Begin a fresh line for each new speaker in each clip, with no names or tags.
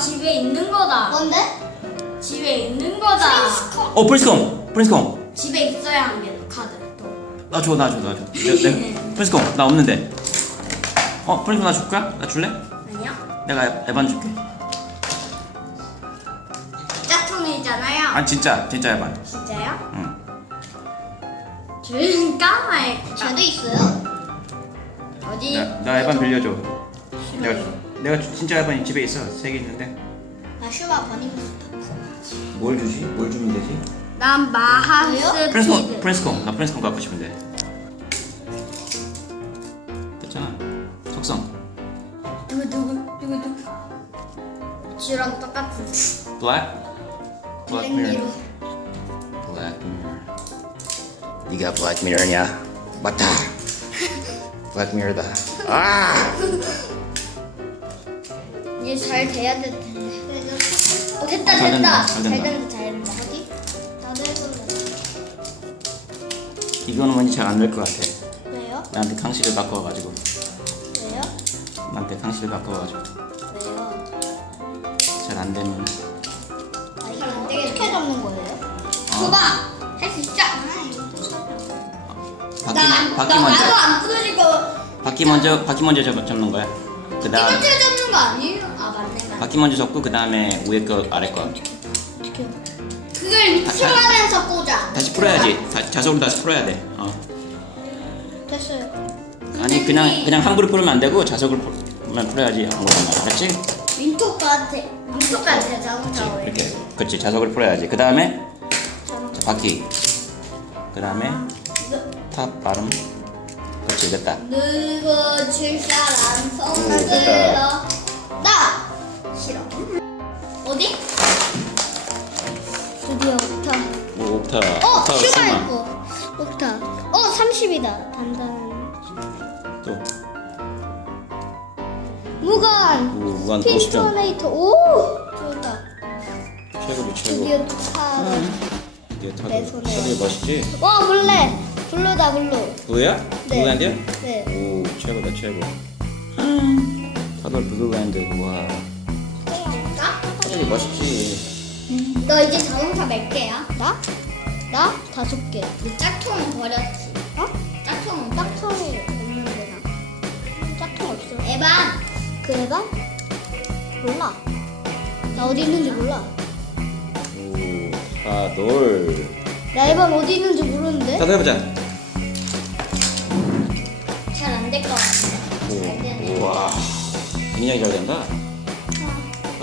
아, 집에 있는 거다. 뭔데? 집에 있는 거다.
프린스콤.
어, 프린스콤. 프린스콤.
집에 있어야 하는 게, 카드. 또.
나 줘, 나 줘, 나 줘. 내, 내, 프린스콤, 나 없는데. 어, 프린스콤 나줄 거야? 나 줄래?
아니요.
내가 에반 줄게.
짝퉁이잖아요. 응.
아, 진짜, 진짜 에반.
진짜요?
응.
저는 까만 저도 아, 있어요 어디? 나,
나 에반 빌려줘 내가 내가 진짜 할머니 집에 있어 세 개 있는데
나 슈바 버닝뭘
주지? 뭘 주면 되지?
난 마하스
프렌스콤 프렌스콤 나 프렌스콤 갖고 싶은데 됐잖아 속성
누구 누구 누구 누구 지랑 똑같은 블랙 블랙미러
블랙 블랙미러 네가 블랙미러냐 맞다 블랙미러다 아
잘 돼야 돼. 어, 됐다 됐다. 잘 된다
잘 된다.
잘 된다. 잘 된다. 잘 된다, 잘 된다. 어디? 나도 해보는.
이거는 음. 왠지 잘안 될 것 같아. 왜요? 나한테 강시를 바꿔가지고. 왜요? 나한테 강시를 바꿔가지고. 왜요? 잘 안 되면.
잘안 되게 어떻게 잡는 거예요?
어. 도박. 음. 어.
바퀴, 나, 마, 바퀴
나도안 부러질 거.
바퀴 먼저, 자. 바퀴 먼저 잡, 잡는 잡 거야.
그다음. 이거 잡는 거아니
바퀴 먼저 접고 그 다음에 위에 거 아래 거
어떻게
그걸 미치면서 꽂아
다시 풀어야지 다, 자석으로 다시 풀어야 돼 어.
음, 됐어요
아니 그냥 그냥 한부로 풀면 안 되고 자석을로만 풀어야지 아무것도 안 그렇지?
민토까지 민토까지 자석으로
그렇게 그렇지 자석을 풀어야지 그 다음에 자 바퀴 그다음에? 그 다음에 탑 발음 같이 지 됐다
누구 출산 안 성공을 나 어디
드디어 옥타.
옥타.
어, 옥가 있구.
옥타. 어, 30이다. 단단. 또. 무건. 오, 스토네이터 오, 좋다. 최고 최고. 드디어 옥타.
이제 타도 소리 멋있지?
와, 블루래. 음. 음. 다 블루.
블야 네. 블랜드야 네. 오, 최고다, 최고. 타돌 블루랜드, 와. 맛있지
음. 너 이제 자동차 몇 개야?
나? 나? 다섯 개
짝퉁은 버렸지 어? 짝퉁은
짝퉁이 없는데 나 짝퉁 없어 에반 그 에반? 몰라 나 어디 있는지 몰라
오, 아, 놀나
에반 어디 있는지 모르는데
자, 들 해보자
잘 안 될 것 같아
잘 되는 우와 인형이 잘 된다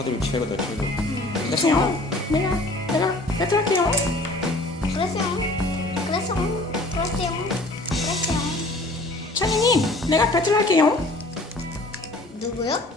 다들 최고다 최고.
안녕. 내가 내 내가 할게요.
그랬요 그랬어요. 그랬어요. 그랬어요.
차장님, 내가 배틀할게요.
누구요?